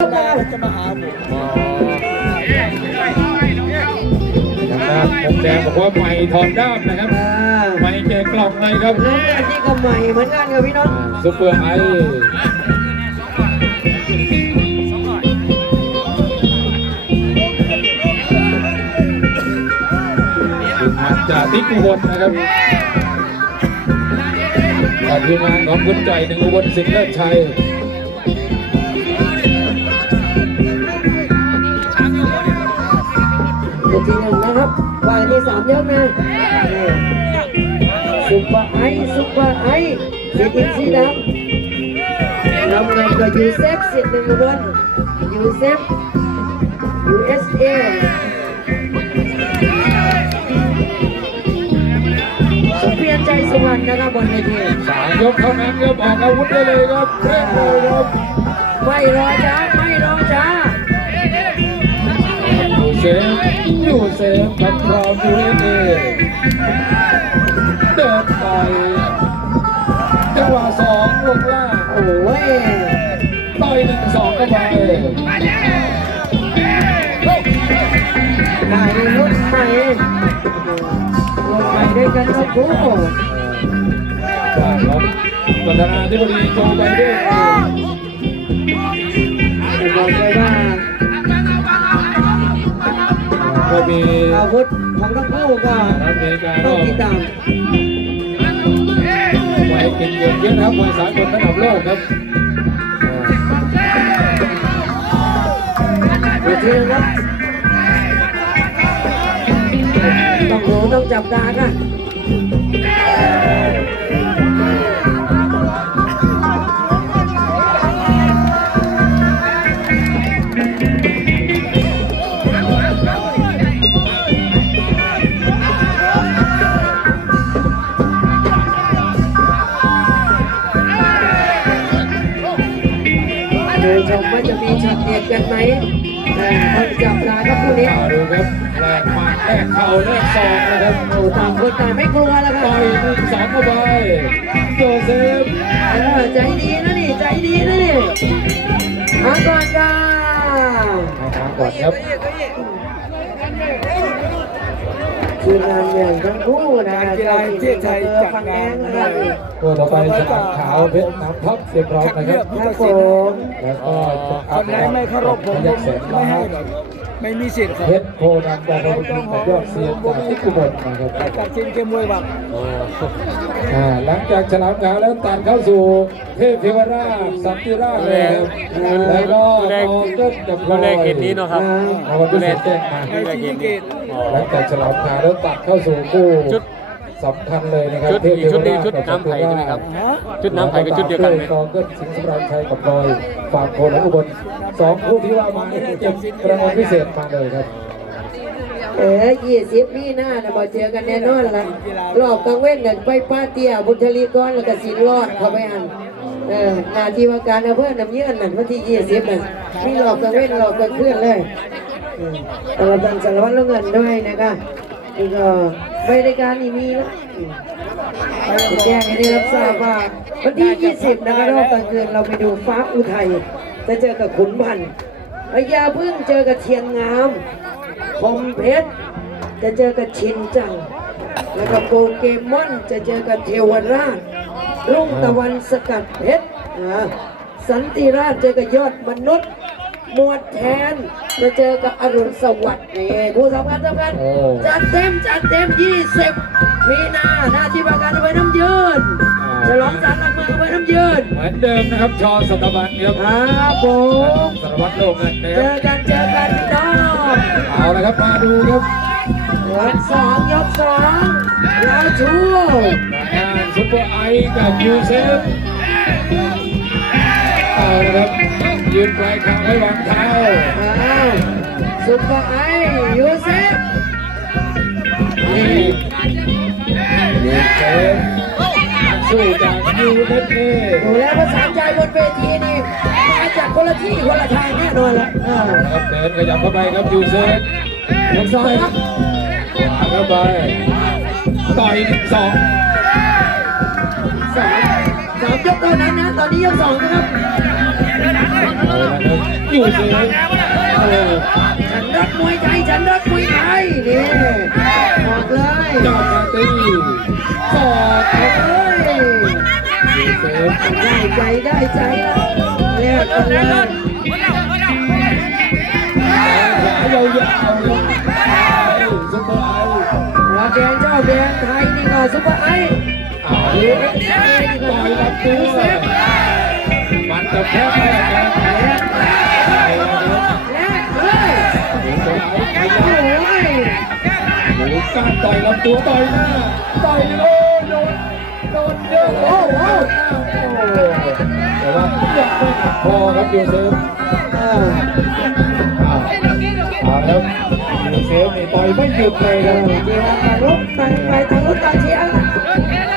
จะมาหาผมอ๋อทางด้านผมแดงบอกว่าใหม่ถอดด้ามนะครับอ่าใหม่แกะกล่องเลยครับน้องอันนี้ก็ใหม่เหมือนกันครับพี่น้องซุปเปอร์ไอมาจากทิกอุบลนะครับกับทีมงานของคุณใจหนึ่งอุบลสิงห์เลิศชัย ยกที่หนึ่งนะครับวางที่สามยกนะนี่ซุปเปอร์ไอซ์ซุปเปอร์ไอซ์สีดินสีดำน้ำเงินก็ยูเซฟสิบหนึ่งวันยูเซฟ USA สุเพียรใจสุวรรณนะครับบนเวทีสามยกเท่านั้นครับออกอาวุธได้เลยครับเร่งเลยครับไม่รอช้าไม่รอช้ายู เซฟอยู่เซฟกับพร้อมยูเอเอเดินไปจังหวะสองลงล่างโอ้ยต่อยหนึ่งสองเข้าไปใหม่รุ่นใหม่รุ่นใหม่ด้วยกันทั้งคู่ครับประธานาธิบดีโจไบเดนจ มีอาวุธของทั้งคู่ก็อเมริกาต้ก็องติดตามไว้เก่งเยอะเยอะนะครับมวยสากลระดับโลกครับอีกทีนึงครับต้องรู้ต้องจับตาค่ะ เออต้องจับตาครับคู่นี้อ่าดูครับแรกหมาแรกเข่าแรกศอกนะครับโอ้ต่างคนต่างไม่กลัวแล้วคต่รัอบยหนึ่งสองเข้าไปโจเซฟเออใจดีนะนี่ใจดีนะนี่อาก่อนจ้าให้ทางก่อนครับ คืองานอย่างทั้งคู่นะครับเจ้าที่ไทยจัดฟังแดงนะครับตัวต่อไปฉลามขาวเพชรน้ำท็อปเรียบร้อยคัดนะคเลืรัอกบผู้คตัรัดบสินผมคนไหนไม่เคารพผมพผยัมกแสนไม่ให้ล้านหรอก ไม่มีสิทธิ์ครับเพชรโคดำบอกว่าเป็นยอดเซียนจากที่กุบลนะครับแต่ตัดสินเกมมวยแบบอ่าหลังจากฉลามขาวแล้วตัดเข้าสู่เทพเทวราชสันติราชเลยครับแล้วก็ดูแลน้องเกิ้ลกับพลดูอยแลเขตนี้เนาะครับเอาวันพิเศษแจ้งมาในศรีสะเกษหลังจากฉลามขาวแล้วตัดเข้าสู่คู่ชุดสำคัญเลยนะครับชุดเทพอีกชุดนี้เทวราชชุดน้ำไผ่ใช่ไหมครับฮะชุดน้ำไผ่กับชุดเดียวกันไหมกองเกิ้ลสิงห์สำราญชัยกับพลอยฝากโคนและอุบล สองคู่ที่ว่ามาเนี่ยเก็บรางวัลพิเศษมาเลยครับ เออยี่สิบมีหน้านะมาเจอกันแน่นอนละรอบกลางเว้นเนี่ยไปป้าเตี้ยบุญชลีกรแล้วก็สินรอดเข้าไปอันเออนาทีว่าการอำเภอน้ำเยื่อนนั่นวันที่ยี่สิบน่ะมีรอบกลางเว้นรอบกลางคืนเลยตละตันสารวัตรลงเงินด้วยนะคะนี่ก็ไม่ได้การนี่มีแล้วอืมจะแจ้งให้ได้รับทราบว่าวันที่ 20 นะคะรอบกลางคืนเราไปดูฟ้าอุทัย จะเจอกับขุนพันธ์พญาพึ่งเจอกับเทียนงามคมเพชรจะเจอกับชินจัง แล้วก็โปเกมอนจะเจอกับเทวราชรุ่งตะวันสกัดเพชรอ่าสันติราชเจอกับยอดมนุษย์หมวดแทนจะเจอกับอรุณสวัสดิ์นี่ผู้สำคัญสำคัญโอ้จัดเต็มจัดเต็ม 20 มีนาหน้าที่ประกันเอาไว้น้ำยืน เหมือนเดิมนะครับชอสตบันครับครับผมสารวัตรโลกเงินนะเจครัอบกันเจอกันพี่น้องเอาละครับมาดูครับยกสองยกสองแล้วชูงานซุปเปอร์ไอกับยูเซฟเอาละครับยืนปลายคางไว้วางเท้าอ้าวซุปเปอร์ไอยูเซฟนี่ยูเซฟ สู้จากยูเอสเอดูแล้วภาษาใจบนเวทีนี่มาจากคนละที่คนละทางแน่นอนละครับเดินขยับเข้าไปครับยูเซฟยกสองครับขวาเข้าไปต่อยหนึ่งสองสามสามยกเท่านั้นนะตอนนี้ยกสองนะครับอาละครับอยู่เฉยฉันรักมวยไทยฉันรักมวยไทยนี่บอกเลยจ้าปาตีสอด เฮ้ยอยู่เซฟได้ใจได้ใจเรียกกันเลยขายาวๆครับซุปเปอร์ไอว่าแดงเจ้าแดงไทยนี่ก็ซุปเปอร์ไอ้เอาเลยต่อยลำตัวมันจะแพ้แพ้แพ้แพ้ไปแล้วครับและเฮ้ยซุปเปอร์ไอขโอ้ยับยหรือการต่อยลำตัวต่อยหน้าต่อยโอ้โดนโดนเยอะโอ้โห แต่ว่ายังไม่หักคอครับยูเซฟเอาเอาแล้วยูเซฟนี่ต่อยไม่หยุดเลยครับเดี๋ยวมารบไปไปทางนู้นตาเชียร์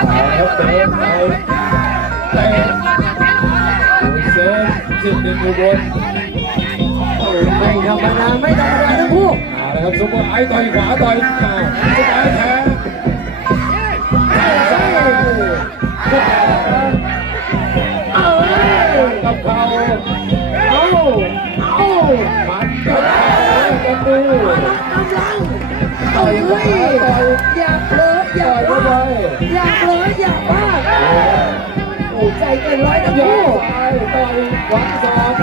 เอาแล้วเตะไปเตะยูเซฟสิบหนึ่งอยู่บนไม่ธรรมดาไม่ธรรมดาทั้งคู่เอาละครับซุปเปอร์ไอต่อยขวาต่อยอ้าวซุปเปอร์ไอแพ้ซ้ เกินร้อยทั้งย้อคู่นซ้ายต่อยขวาสอง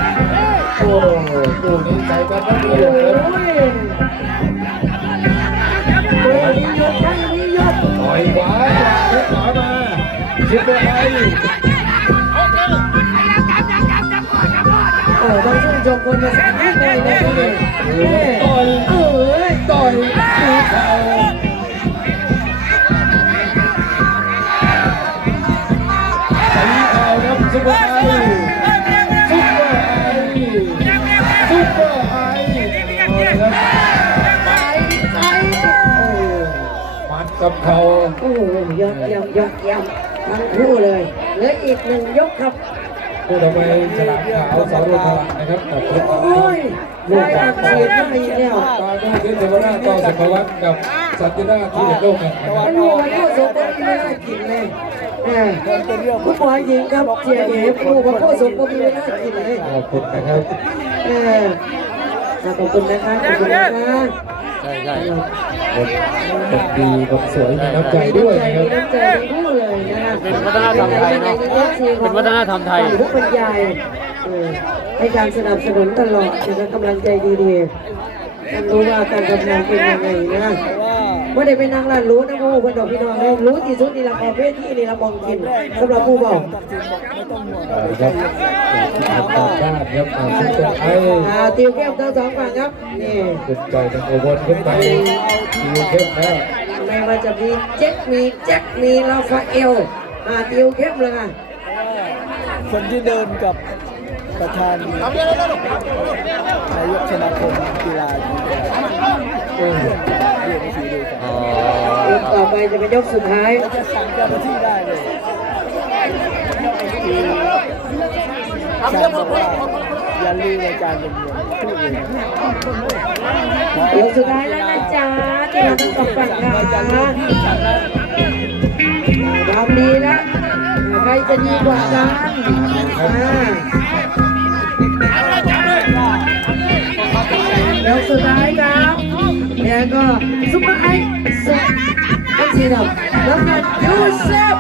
โอ้คู่นี้ใส่กันไม่ดีโอ้เลยยโอ้ยมีหยดไม่มีหยดต่อยขวาเช็คขวามาซุปเปอร์ไอซ์โอ้ต้องชื่นชมคนมาสานมวยนะพี่เอ้ยต่อย ทั้งคู่เลยเหลืออีกหนึ่งยกครับผู้ต่อไปฉลามขาวสาวรุ่นพลังนะครับกับเพชรโอ้ยได้อักเสบได้อีกแล้วตาโน้เพชรเทวราชต่อสุภวัฒน์กับสันติราชที่เด็ดโลกเนี่ยนะครับมันรู้ว่าเข้าสมบูรณ์ไม่ได้กินเลยเออคุณหมอหญิงครับเชียร์เอ๋ผู้ว่าเข้าสมบูรณ์ไม่ได้กินเลยขอบคุณนะครับเออ ขอบคุณนะคะขอบคุณนะคะใช่ใช่คนคนดีสวยมีน้ำใจด้วยนะครับมีน้ำใจทั้งคู่เลยนะคะเป็นวัฒนธรรมไทยเนาะเป็นวัฒนธรรมไทย ทุกบรรยายเออให้การสนับสนุนตลอดนะคะกำลังใจดีๆท่านรู้ว่าการทำงานเป็นยังไงนะ ไม่ได้เป็นนางร้านรู้นะโอ้คนดอกพี่น้องให้รู้ที่สุดนี่ละของเพศที่นี่ละมองกินสำหรับผู้บอกครับทำการบ้านครับซุปเปอร์ไอซ์อ่าติวเข้มทั้งสองฝั่งครับนี่ขึ้นใจเป็นโอวอร์ขึ้นไปคิวเข้มแล้วไม่ว่าจะมีเจ็คมีแจ็คมีลาฟาเอลอ่าติวเข้มเลยค่ะคนที่เดินกับประธานนายกสมาคมกีฬาเออเต่อไปจะเป็นยกสุดท้ายจะสั่งเจ้าหน้าที่ได้เลยอาจารย์บอกว่าอย่าลืมอาจารย์เป็นเมืองพูดเลยนะยกสุดท้ายแล้วนะจ๊ะที่เราต้องตบฝั่งค่ะทำดีแล้วใครจะดีกว่ากันอ่ายกสุดท้ายครับแล้วก็ซุปเปอร์ไอซ์ เซ็ตเป็นสีดำแล้วก็ยูเซฟ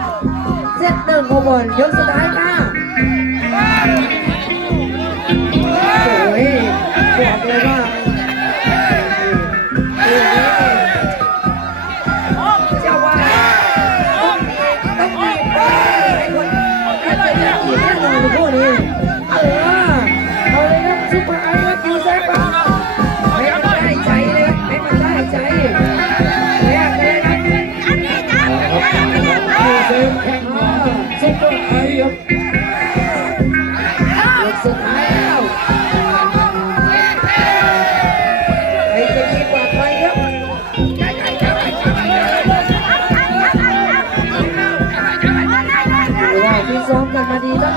เจ็ดหนึ่งขบวนยกสุดท้ายค่ะ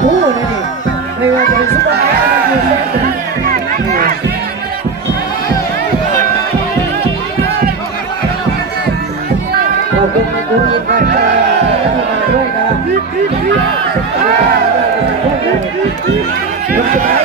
มาดีทั้งคู่นะนี่ไม่ว่าจะเป็นซุปเปอร์ไอซ์หรือยูเซฟนะขอบคุณคุณอีกครับที่มาด้วยนะยกสุดท้าย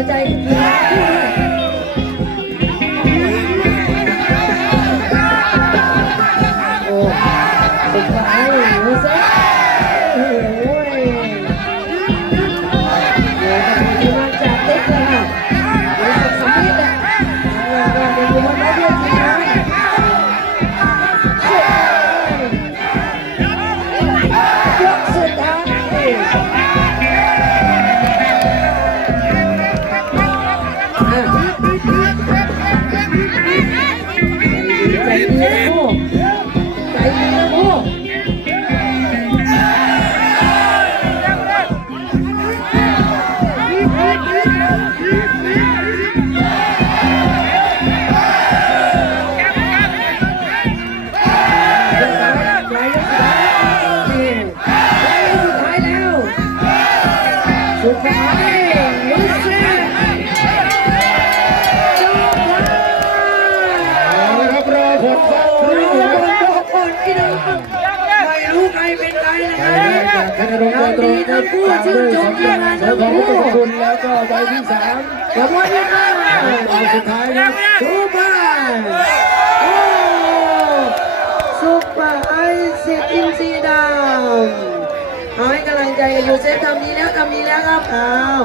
วใจ รับจากธนรงค์โดยตรงครับตามด้วยสมเร็จสมทบคุณแล้วก็ใบที่สามขบวนที่ห้าสุดท้ายนะซูเปอร์ซูเปอร์ไอซิอินซีดาวเอาให้กำลังใจอยู่เซฟทำดีแล้วทำดีแล้วครับอ้าว